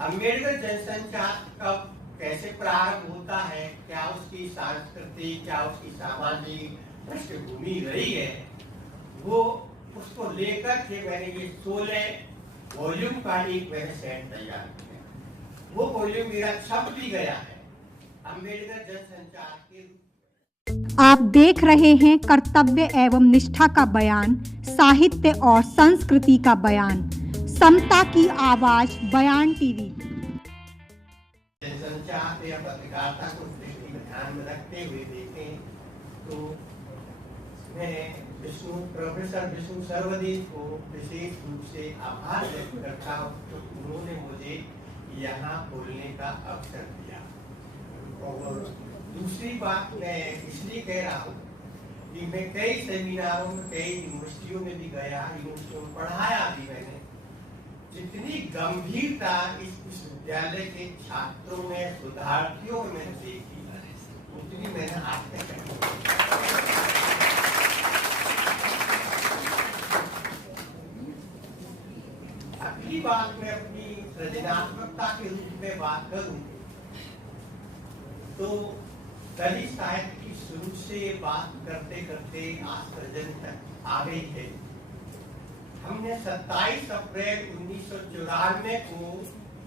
अम्बेडकर जनसंचार कब कैसे प्रारंभ होता है, क्या उसकी सांस्कृतिक, क्या उसकी सामाजिक पृष्ठभूमि रही है, वो उसको लेकर के मैंने ये 16 वॉल्यूम का एक मैंने सेट तैयार किया। वो वॉल्यूम मेरा छप भी गया है अम्बेडकर जनसंचार के। आप देख रहे हैं कर्तव्य एवं निष्ठा का बयान, साहित्य और संस्कृति का बयान, समता की आवाज बयान टीवी। जनसंचार या पत्रकारिता को ध्यान में रखते हुए देखें तो मैं प्रोफेसर विष्णु सर्वदेव को विशेष रूप से आभार व्यक्त करता हूँ तो उन्होंने मुझे यहाँ बोलने का अवसर दिया। और दूसरी बात मैं इसलिए कह रहा हूँ कि मैं कई सेमिनारों में, कई यूनिवर्सिटियों में भी गया, यूनिवर्सिटियों में पढ़ाया भी मैंने। जितनी गंभीरता इस विश्वविद्यालय के छात्रों में, शोधार्थियों में मैंने देखी, उतनी मैंने आज तक। अगली बात मैं अपनी सृजनात्मकता के रूप में बात करूं तो दलित साहित्य की शुरू से बात करते करते आज सृजन तक आ गई है। हमने 27 अप्रैल 1994 को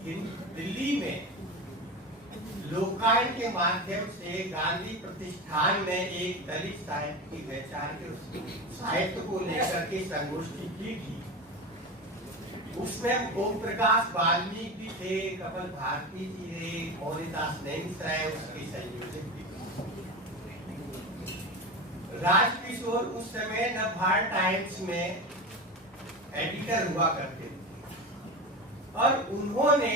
दिल्ली में लोकायन के माध्यम से गांधी प्रतिष्ठान में एक दलित साहित्य की वैचारिक साहित्य को लेकर के संगोष्ठी की थी। उसमें ओम प्रकाश वाल्मीकि भी थे, कमल भारती जी थे, मोहनदास नेमिसाय उसके संयोजक भी। राजकिशोर उस समय नवभारत टाइम्स में एडिटर हुआ करते थे और उन्होंने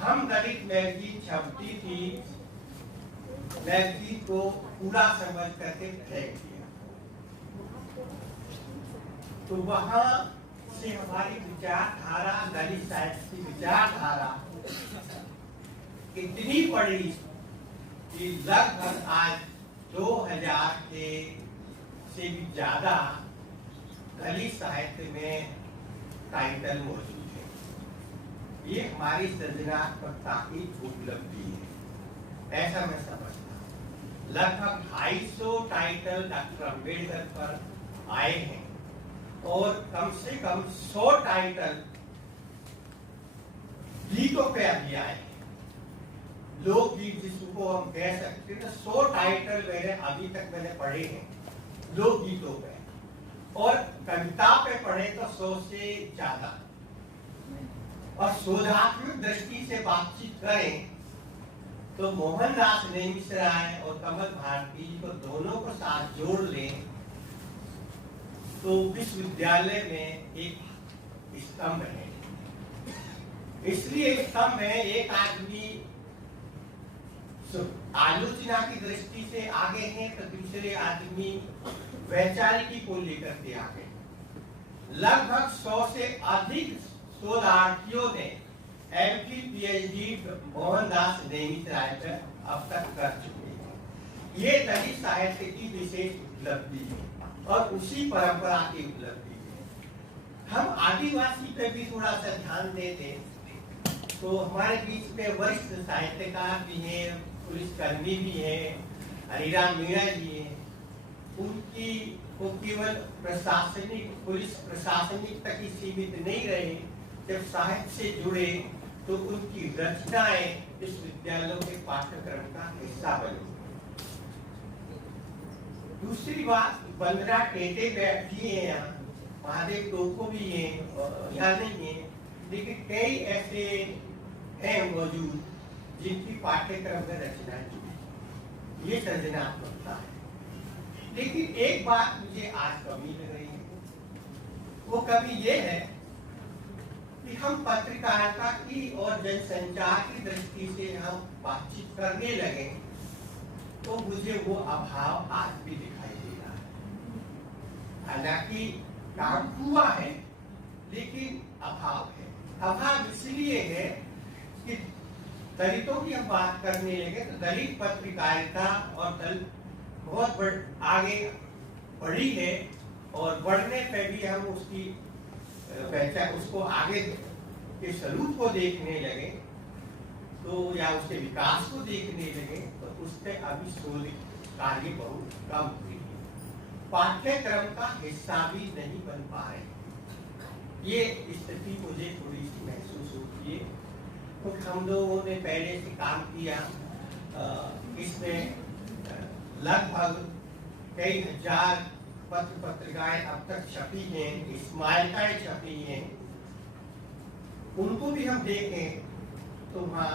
हम दलित मैगजीन छपती थी, मैगजीन को पूरा समझ करके फेंक दिया। तो वहां से हमारी विचारधारा, दलित साहित्य की विचारधारा इतनी बड़ी कि लगभग आज 2000 के से भी ज्यादा दलित साहित्य में टाइटल मौजूद है। ये हमारी सृजनात्मकता की उपलब्धि है, ऐसा मैं समझता हूँ। लगभग 250 टाइटल डॉक्टर अम्बेडकर पर आए हैं और कम से कम 100 टाइटल गीतों पे अभी आए हैं। लोकगीत जिसको हम कह सकते हैं, 100 टाइटल अभी तक मैंने पढ़े हैं लोकगीतों पे, और कविता पे पढ़े तो 100 से ज्यादा। और शोधात्मक दृष्टि से बातचीत करें तो मोहनदास नेमिसाय और कमल भारती को दोनों को साथ जोड़ लें तो विश्वविद्यालय में एक स्तंभ है। इसलिए स्तंभ है, एक आदमी आलोचना की दृष्टि से आगे है तो दूसरे आदमी वैचारिकी को लेकर के आगे। लगभग 100 से अधिक शोधार्थियों ने एमफिल पीएचडी मोहनदास नेमिसाय पर अब तक कर चुके हैं। ये दलित साहित्य की विशेष उपलब्धि है और उसी परंपरा की उपलब्धि है। हम आदिवासी पे भी थोड़ा सा ध्यान देते तो हमारे बीच में वरिष्ठ साहित्यकार भी हैं, पुलिसकर्मी भी हैं, हरिराम मीणा जी हैं। उनकी वो केवल प्रशासनिक, पुलिस प्रशासनिक तक ही सीमित नहीं रहे, जब साहित्य से जुड़े तो उनकी रचनाएं विश्वविद्यालयों के पाठ्यक्रम का हिस्सा बनी। दूसरी बात, वंदना टेटे बैठी है यहाँ, महादेव टोको भी है, यहाँ नहीं है, लेकिन कई ऐसे हैं मौजूद जिनकी पाठ्यक्रम में रचना की। ये सृजनात्मकता है। लेकिन एक बात मुझे आज कमी लग रही है, वो कमी ये है कि हम पत्रकारिता की और जनसंचार की दृष्टि से हम बातचीत करने लगे तो मुझे वो अभाव आज भी दिखाई दे रहा है। हालांकि काम हुआ है लेकिन अभाव है। अभाव इसलिए है कि दलितों की हम बात करने लगे तो दलित पत्रकारिता और दल बहुत आगे बढ़ी है और बढ़ने पे भी हम उसकी उसको आगे के स्वरूप को देखने लगे तो या उसके विकास को देखने लगे तो उससे अभी शोध कार्य बहुत कम हुई है, पाठ्यक्रम का हिस्सा भी नहीं बन पा रहे। ये स्थिति मुझे थोड़ी सी महसूस होती है। तो हम लोगों ने पहले से काम किया, इसमें लगभग कई हजार पत्र पत्रिकाएं अब तक छपी हैं, स्मारिकाएं छपी हैं। उनको भी हम देखें तो वहाँ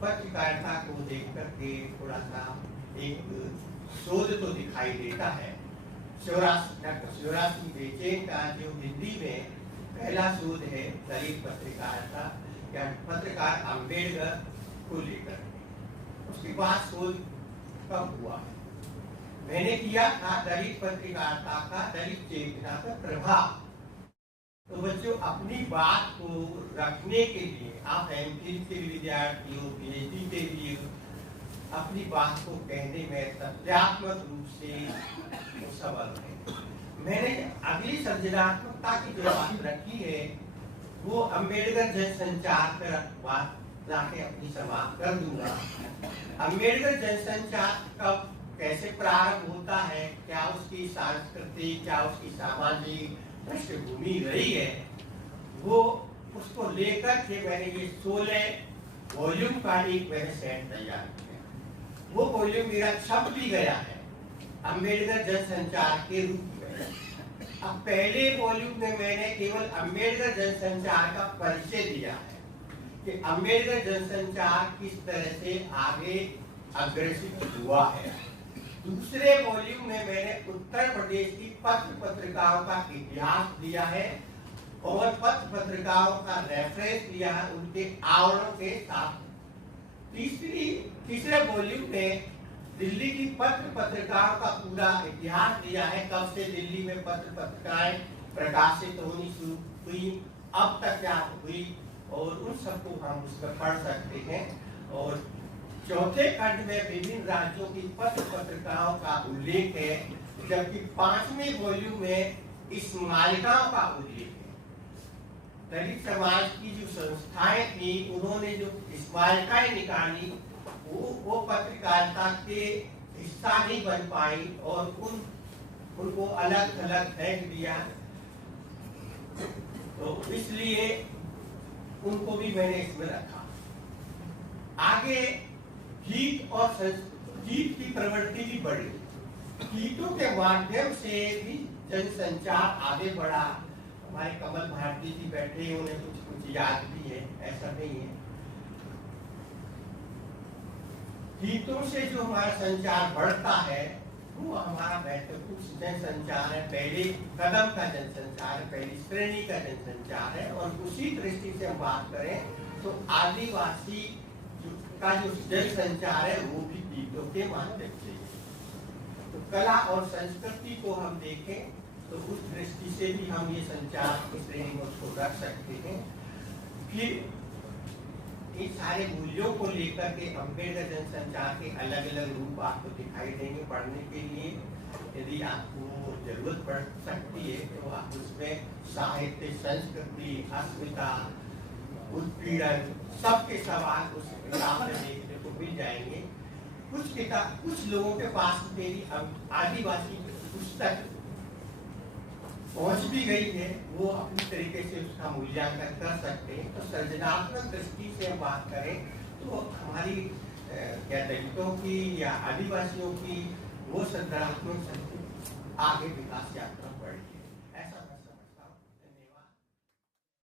पत्रकारिता को देख करके थोड़ा सा एक शोध तो दिखाई देता है। डॉक्टर शिवराज सिंह बेचैन का जो हिंदी में पहला शोध है दलित पत्रकारिता या पत्रकार अम्बेडकर को लेकर, उसके बाद शोध कब हुआ है? मैंने किया था दलित पत्रकारिता का दलित चेतना पर प्रभाव। तो बच्चों, अपनी बात को रखने के लिए आप एमफिल के विद्यार्थी हो, पीएचडी के लिए अपनी बात को कहने में तथ्यात्मक रूप से सबल है। मैंने अगली सृजनात्मकता की जो बात रखी है वो अम्बेडकर जनसंचार पर बात लाके अपनी समाप्त कर दूंगा। अम्बेडकर जनसंचार कब कैसे प्रारंभ होता है, क्या उसकी सांस्कृतिक, क्या उसकी सामाजिक पृष्ठभूमि रही है, वो उसको लेकर के मैंने ये 16 वॉल्यूम का एक मैंने सेट तैयार किया। वो वॉल्यूम मेरा छप भी गया है अम्बेडकर जनसंचार के रूप में। अब पहले वॉल्यूम में मैंने केवल अम्बेडकर जनसंचार का परिचय दिया है कि अम्बेडकर जनसंचार किस तरह से आगे अग्रसित हुआ है। दूसरे वॉल्यूम में मैंने उत्तर प्रदेश की पत्र पत्रिकाओं का इतिहास दिया है और पत्र पत्रिकाओं का रेफरेंस दिया है उनके आवरणों के साथ। तीसरे वॉल्यूम में दिल्ली की पत्र पत्रिकाओं का पूरा इतिहास दिया है, कब से दिल्ली में पत्र पत्रिकाएं प्रकाशित होनी शुरू हुई, अब तक क्या हुई, और उन सबको हम उसमें पढ़ सकते हैं। और चौथे खंड में विभिन्न राज्यों की पत्र पत्रिकाओं का उल्लेख है, जबकि 5वें वॉल्यूम में स्मारिकाओं का उल्लेख है। दलित समाज की जो संस्थाएं थी उन्होंने जो स्मारिकाएं निकाली वो पत्रकारिता के हिस्सा नहीं बन पाई और उनको अलग अलग फेंक दिया। तो इसलिए उनको भी मैंने इसमें रखा। आगे गीत और गीत की प्रवृत्ति भी बढ़ी, गीतों के माध्यम से भी जनसंचार आगे बढ़ा। हमारे कमल भारती जी बैठे हैं, उन्हें कुछ कुछ याद भी है, ऐसा नहीं है। गीतों से जो हमारा संचार बढ़ता है वो हमारा महत्वपूर्ण जनसंचार है, पहले कदम का जनसंचार है, पहली श्रेणी का जनसंचार है। और उसी दृष्टि से हम बात करें तो आदिवासी का जो जनसंचार है वो भी गीतों के माध्यम से। तो कला और संस्कृति को हम देखें तो उस दृष्टि से भी हम ये संचार की श्रेणी में उसको रख सकते हैं। फिर इन सारे मूल्यों को लेकर के अम्बेडकर जनसंचार के अलग अलग रूप आपको दिखाई देंगे पढ़ने के लिए। यदि आपको जरूरत पड़ सकती है तो आप उसमें साहित्य, संस्कृति, अस्मिता, उत्पीड़न, सबके सवाल उस किताब में देखने को मिल जाएंगे। कुछ लोगों के पास मेरी आदिवासी पुस्तक पहुंच भी गई है, वो अपनी तरीके से उसका मूल्यांकन कर सकते हैं। तो सृजनात्मक दृष्टि से हम बात करें तो हमारी क्या दलितों की या आदिवासियों की वो सृजनात्मक आगे विकास यात्रा